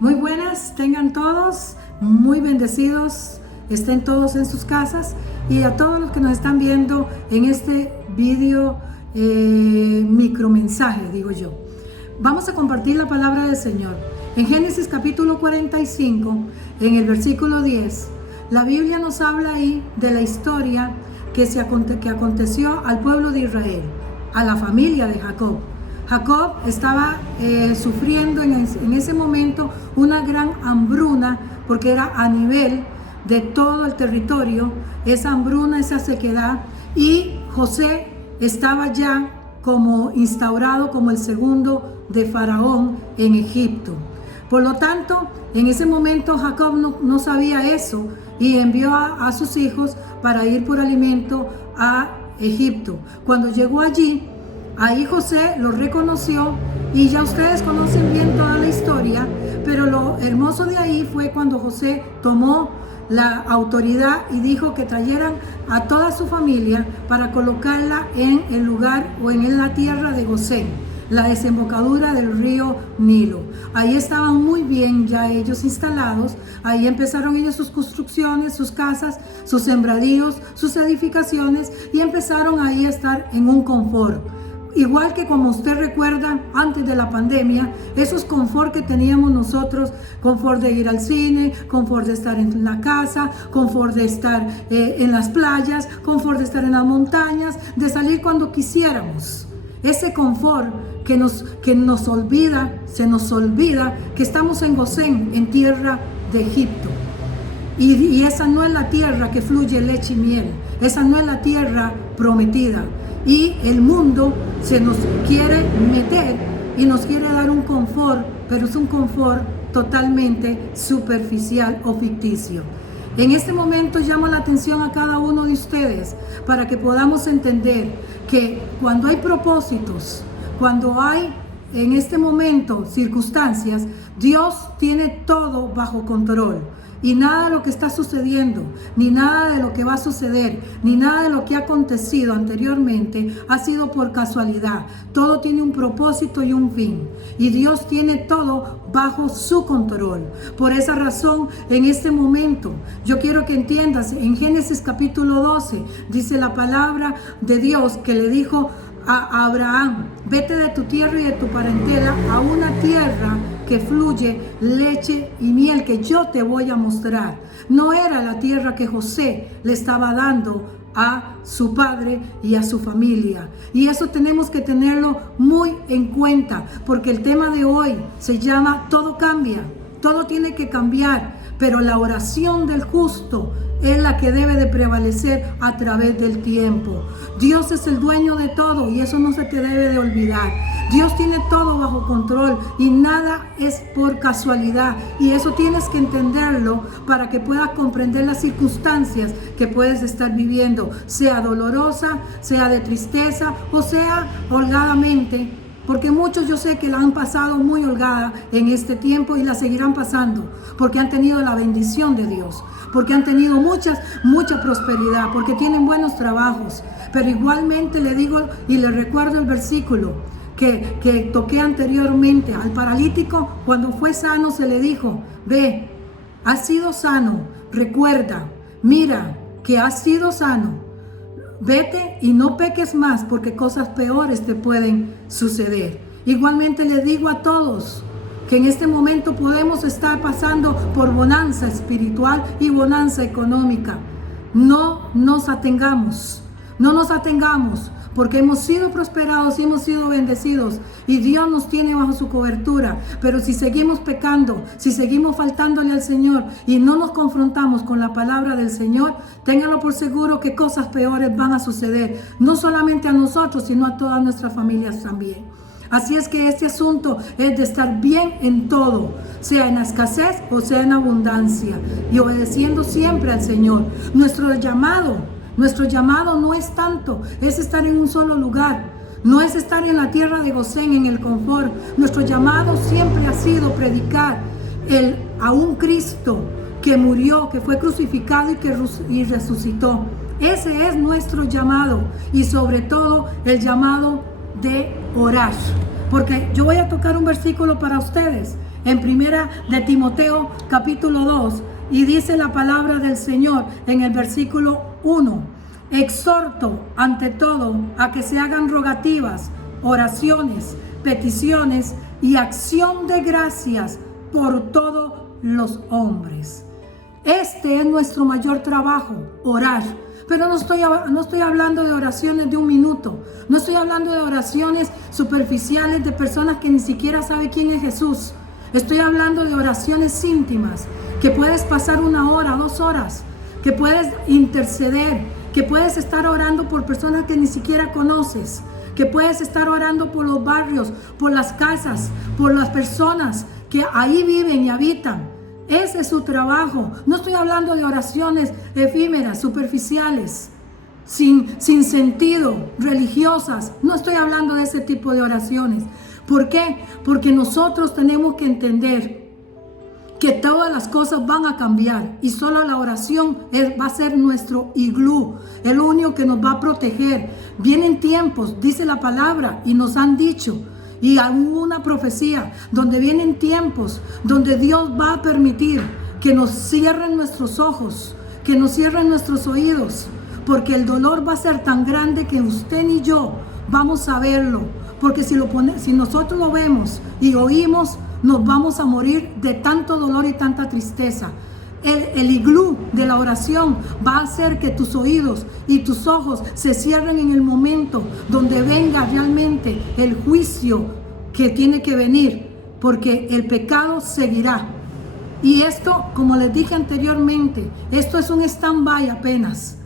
Muy buenas, tengan todos, muy bendecidos, estén todos en sus casas y a todos los que nos están viendo en este video micromensaje, digo yo. Vamos a compartir la palabra del Señor. En Génesis capítulo 45, en el versículo 10, la Biblia nos habla ahí de la historia que aconteció al pueblo de Israel, a la familia de Jacob. Jacob estaba sufriendo en ese momento una gran hambruna, porque era a nivel de todo el territorio, esa hambruna, esa sequedad, y José estaba ya como instaurado como el segundo de Faraón en Egipto. Por lo tanto, en ese momento Jacob no sabía eso y envió a sus hijos para ir por alimento a Egipto. Cuando llegó allí, ahí José lo reconoció y ya ustedes conocen bien toda la historia, pero lo hermoso de ahí fue cuando José tomó la autoridad y dijo que trajeran a toda su familia para colocarla en el lugar o en la tierra de Gosén, la desembocadura del río Nilo. Ahí estaban muy bien ya ellos instalados, ahí empezaron ellos sus construcciones, sus casas, sus sembradíos, sus edificaciones y empezaron ahí a estar en un confort. Igual que como usted recuerda, antes de la pandemia, esos confort que teníamos nosotros, confort de ir al cine, confort de estar en la casa, confort de estar en las playas, confort de estar en las montañas, de salir cuando quisiéramos. Ese confort que nos olvida, se nos olvida que estamos en Gosén, en tierra de Egipto. Y esa no es la tierra que fluye leche y miel, esa no es la tierra prometida. Y el mundo se nos quiere meter y nos quiere dar un confort, pero es un confort totalmente superficial o ficticio. En este momento llamo la atención a cada uno de ustedes para que podamos entender que cuando hay propósitos, cuando hay en este momento circunstancias, Dios tiene todo bajo control. Y nada de lo que está sucediendo, ni nada de lo que va a suceder, ni nada de lo que ha acontecido anteriormente ha sido por casualidad. Todo tiene un propósito y un fin. Y Dios tiene todo bajo su control. Por esa razón, en este momento, yo quiero que entiendas, en Génesis capítulo 12, dice la palabra de Dios que le dijo a Abraham: vete de tu tierra y de tu parentela a una tierra que fluye leche y miel, que yo te voy a mostrar. No era la tierra que José le estaba dando a su padre y a su familia. Y eso tenemos que tenerlo muy en cuenta, porque el tema de hoy se llama todo cambia, todo tiene que cambiar, pero la oración del justo es la que debe de prevalecer a través del tiempo. Dios es el dueño de todo y eso no se te debe de olvidar. Dios tiene todo bajo control y nada es por casualidad, y eso tienes que entenderlo para que puedas comprender las circunstancias que puedes estar viviendo, sea dolorosa, sea de tristeza o sea holgadamente. Porque muchos yo sé que la han pasado muy holgada en este tiempo y la seguirán pasando, porque han tenido la bendición de Dios, porque han tenido mucha prosperidad, porque tienen buenos trabajos. Pero igualmente le digo y le recuerdo el versículo que toqué anteriormente. Al paralítico, cuando fue sano, se le dijo: ve, has sido sano, recuerda, mira que has sido sano. Vete y no peques más, porque cosas peores te pueden suceder. Igualmente le digo a todos que en este momento podemos estar pasando por bonanza espiritual y bonanza económica. No nos atengamos, porque hemos sido prosperados y hemos sido bendecidos y Dios nos tiene bajo su cobertura. Pero si seguimos pecando, si seguimos faltándole al Señor y no nos confrontamos con la palabra del Señor, ténganlo por seguro que cosas peores van a suceder, no solamente a nosotros, sino a todas nuestras familias también. Así es que este asunto es de estar bien en todo, sea en escasez o sea en abundancia, y obedeciendo siempre al Señor. Nuestro llamado no es tanto, es estar en un solo lugar, no es estar en la tierra de Gosén, en el confort. Nuestro llamado siempre ha sido predicar a un Cristo que murió, que fue crucificado y resucitó. Ese es nuestro llamado, y sobre todo el llamado de orar. Porque yo voy a tocar un versículo para ustedes en primera de Timoteo capítulo 2, y dice la palabra del Señor en el versículo 1: exhorto ante todo a que se hagan rogativas, oraciones, peticiones y acción de gracias por todos los hombres. Este es nuestro mayor trabajo, orar. Pero no estoy hablando de oraciones de un minuto. No estoy hablando de oraciones superficiales de personas que ni siquiera saben quién es Jesús. Estoy hablando de oraciones íntimas, que puedes pasar 1 hora, 2 horas, que puedes interceder, que puedes estar orando por personas que ni siquiera conoces, que puedes estar orando por los barrios, por las casas, por las personas que ahí viven y habitan. Ese es su trabajo. No estoy hablando de oraciones efímeras, superficiales, sin sentido, religiosas. No estoy hablando de ese tipo de oraciones. ¿Por qué? Porque nosotros tenemos que entender que todas las cosas van a cambiar y solo la oración va a ser nuestro iglú, el único que nos va a proteger. Vienen tiempos, dice la palabra, y nos han dicho, y aún una profecía, donde vienen tiempos donde Dios va a permitir que nos cierren nuestros ojos, que nos cierren nuestros oídos, porque el dolor va a ser tan grande que usted ni yo vamos a verlo, porque si nosotros lo vemos y oímos, nos vamos a morir de tanto dolor y tanta tristeza. El iglú de la oración va a hacer que tus oídos y tus ojos se cierren en el momento donde venga realmente el juicio que tiene que venir, porque el pecado seguirá. Y esto, como les dije anteriormente, esto es un stand-by apenas.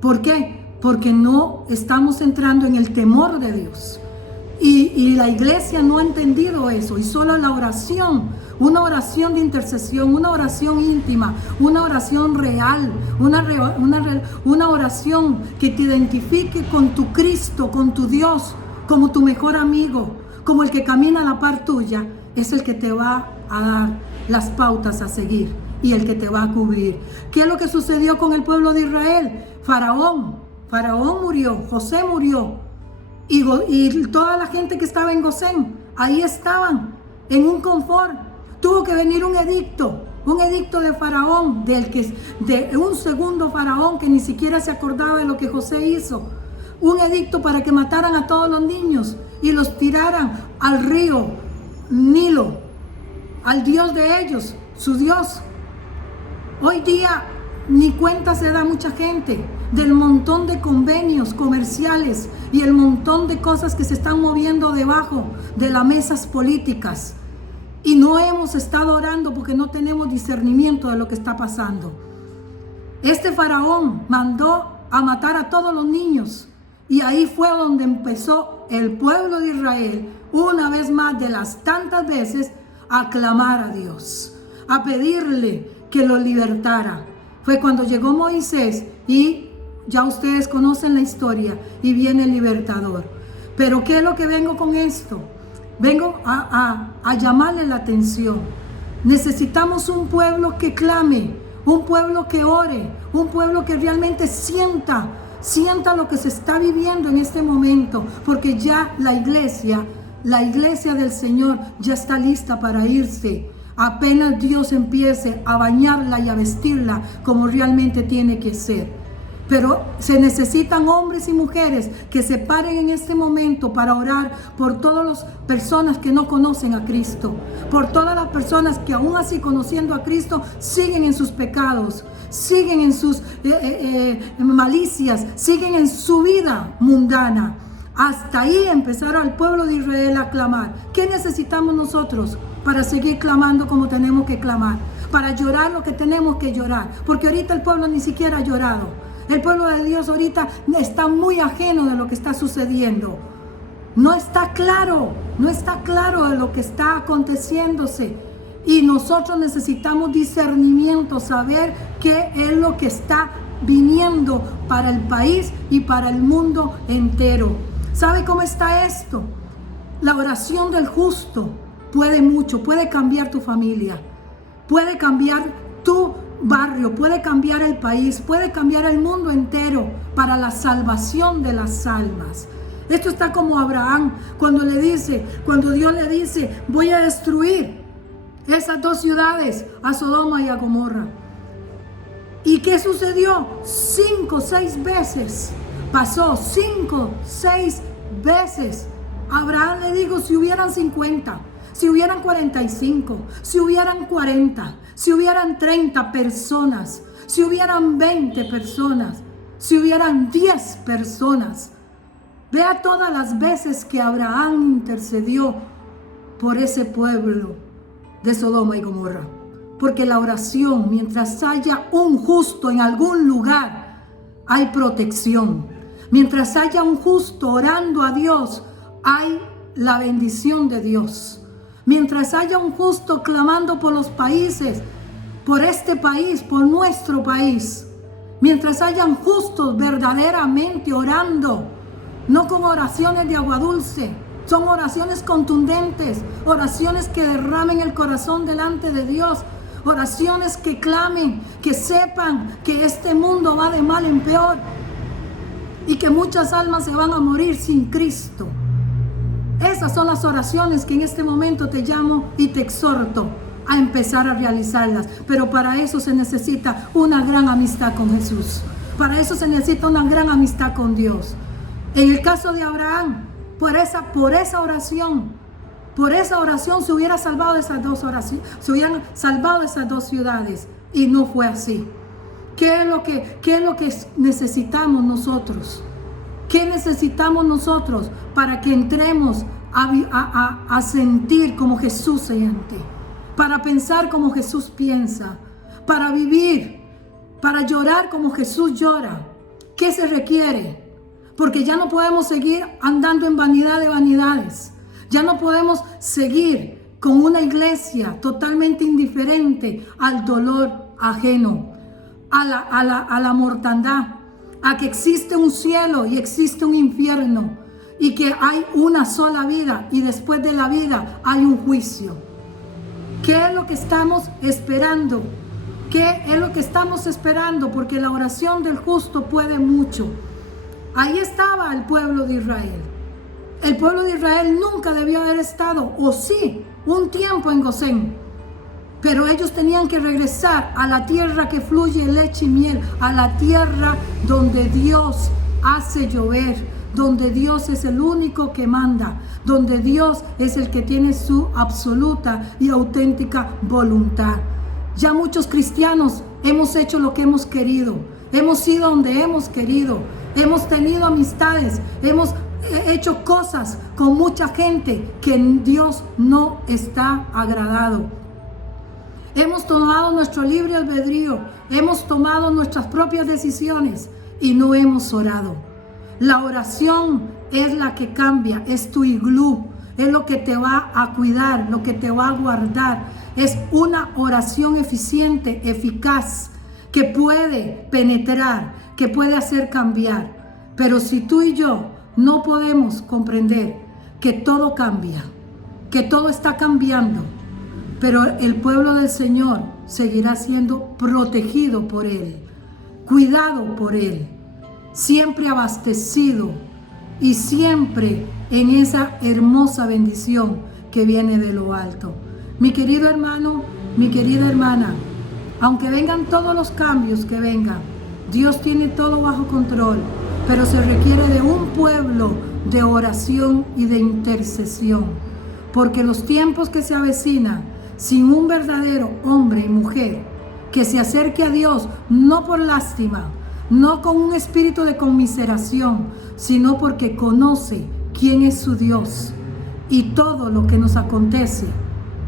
¿Por qué? Porque no estamos entrando en el temor de Dios. Y la iglesia no ha entendido eso, y solo la oración, una oración de intercesión, una oración íntima, una oración real, una oración que te identifique con tu Cristo, con tu Dios, como tu mejor amigo, como el que camina a la par tuya, es el que te va a dar las pautas a seguir y el que te va a cubrir. ¿Qué es lo que sucedió con el pueblo de Israel? Faraón murió, José murió. Y toda la gente que estaba en Gosén, ahí estaban, en un confort. Tuvo que venir un edicto de Faraón, de un segundo Faraón que ni siquiera se acordaba de lo que José hizo. Un edicto para que mataran a todos los niños y los tiraran al río Nilo, al Dios de ellos, su Dios. Hoy día ni cuenta se da mucha gente del montón de convenios comerciales y el montón de cosas que se están moviendo debajo de las mesas políticas. Y no hemos estado orando porque no tenemos discernimiento de lo que está pasando. Este faraón mandó a matar a todos los niños. Y ahí fue donde empezó el pueblo de Israel, una vez más de las tantas veces, a clamar a Dios, a pedirle que lo libertara. Fue cuando llegó Moisés y ya ustedes conocen la historia y viene el libertador. Pero ¿qué es lo que vengo con esto? Vengo a llamarle la atención. Necesitamos un pueblo que clame, un pueblo que ore, un pueblo que realmente sienta lo que se está viviendo en este momento, porque ya la iglesia del Señor ya está lista para irse. Apenas Dios empiece a bañarla y a vestirla como realmente tiene que ser. Pero se necesitan hombres y mujeres que se paren en este momento para orar por todas las personas que no conocen a Cristo, por todas las personas que aún así conociendo a Cristo siguen en sus pecados, siguen en sus malicias, siguen en su vida mundana. Hasta ahí empezaron el pueblo de Israel a clamar. ¿Qué necesitamos nosotros para seguir clamando como tenemos que clamar? Para llorar lo que tenemos que llorar, porque ahorita el pueblo ni siquiera ha llorado. El pueblo de Dios ahorita está muy ajeno de lo que está sucediendo. No está claro de lo que está aconteciéndose. Y nosotros necesitamos discernimiento, saber qué es lo que está viniendo para el país y para el mundo entero. ¿Sabe cómo está esto? La oración del justo puede mucho, puede cambiar tu familia, puede cambiar tu barrio, puede cambiar el país, puede cambiar el mundo entero para la salvación de las almas. Esto está como Abraham cuando Dios le dice, voy a destruir esas dos ciudades, a Sodoma y a Gomorra. ¿Y qué sucedió? 5 o 6 veces. Pasó 5, 6 veces. Abraham le dijo, si hubieran 50, si hubieran 45, si hubieran 40, si hubieran 30 personas, si hubieran 20 personas, si hubieran 10 personas. Vea todas las veces que Abraham intercedió por ese pueblo de Sodoma y Gomorra. Porque la oración, mientras haya un justo en algún lugar, hay protección. Mientras haya un justo orando a Dios, hay la bendición de Dios. Mientras haya un justo clamando por los países, por este país, por nuestro país. Mientras hayan justos verdaderamente orando, no con oraciones de agua dulce, son oraciones contundentes, oraciones que derramen el corazón delante de Dios, oraciones que clamen, que sepan que este mundo va de mal en peor y que muchas almas se van a morir sin Cristo. Esas son las oraciones que en este momento te llamo y te exhorto a empezar a realizarlas. Pero para eso se necesita una gran amistad con Jesús. Para eso se necesita una gran amistad con Dios. En el caso de Abraham, por esa oración se hubiera salvado esas dos oraciones, se hubieran salvado esas dos ciudades, y no fue así. ¿Qué es lo que necesitamos nosotros? ¿Qué necesitamos nosotros para que entremos a sentir como Jesús siente? Para pensar como Jesús piensa, para vivir, para llorar como Jesús llora. ¿Qué se requiere? Porque ya no podemos seguir andando en vanidad de vanidades. Ya no podemos seguir con una iglesia totalmente indiferente al dolor ajeno, a la mortandad, a que existe un cielo y existe un infierno, y que hay una sola vida y después de la vida hay un juicio. ¿Qué es lo que estamos esperando? ¿Qué es lo que estamos esperando? Porque la oración del justo puede mucho. Ahí estaba el pueblo de Israel. El pueblo de Israel nunca debió haber estado, o sí, un tiempo en Gosén. Pero ellos tenían que regresar a la tierra que fluye leche y miel, a la tierra donde Dios hace llover, donde Dios es el único que manda, donde Dios es el que tiene su absoluta y auténtica voluntad. Ya muchos cristianos hemos hecho lo que hemos querido, hemos ido donde hemos querido, hemos tenido amistades, hemos hecho cosas con mucha gente que en Dios no está agradado. Hemos tomado nuestro libre albedrío, hemos tomado nuestras propias decisiones y no hemos orado. La oración es la que cambia, es tu iglú, es lo que te va a cuidar, lo que te va a guardar. Es una oración eficiente, eficaz, que puede penetrar, que puede hacer cambiar. Pero si tú y yo no podemos comprender que todo cambia, que todo está cambiando, pero el pueblo del Señor seguirá siendo protegido por Él, cuidado por Él, siempre abastecido y siempre en esa hermosa bendición que viene de lo alto. Mi querido hermano, mi querida hermana, aunque vengan todos los cambios que vengan, Dios tiene todo bajo control, pero se requiere de un pueblo de oración y de intercesión, porque los tiempos que se avecinan, sin un verdadero hombre y mujer que se acerque a Dios, no por lástima, no con un espíritu de conmiseración, sino porque conoce quién es su Dios, y todo lo que nos acontece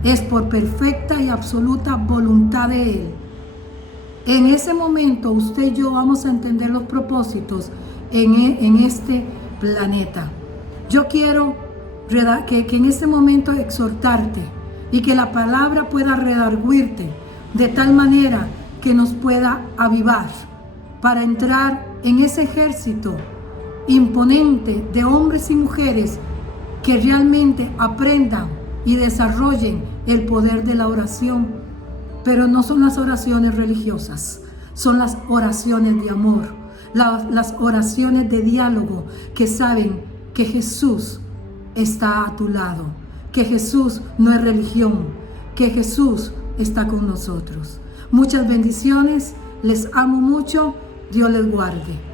es por perfecta y absoluta voluntad de Él. En ese momento usted y yo vamos a entender los propósitos en este planeta. Yo quiero que en este momento exhortarte y que la palabra pueda redarguirte de tal manera que nos pueda avivar para entrar en ese ejército imponente de hombres y mujeres que realmente aprendan y desarrollen el poder de la oración. Pero no son las oraciones religiosas, son las oraciones de amor, las oraciones de diálogo que saben que Jesús está a tu lado, que Jesús no es religión, que Jesús está con nosotros. Muchas bendiciones, les amo mucho, Dios les guarde.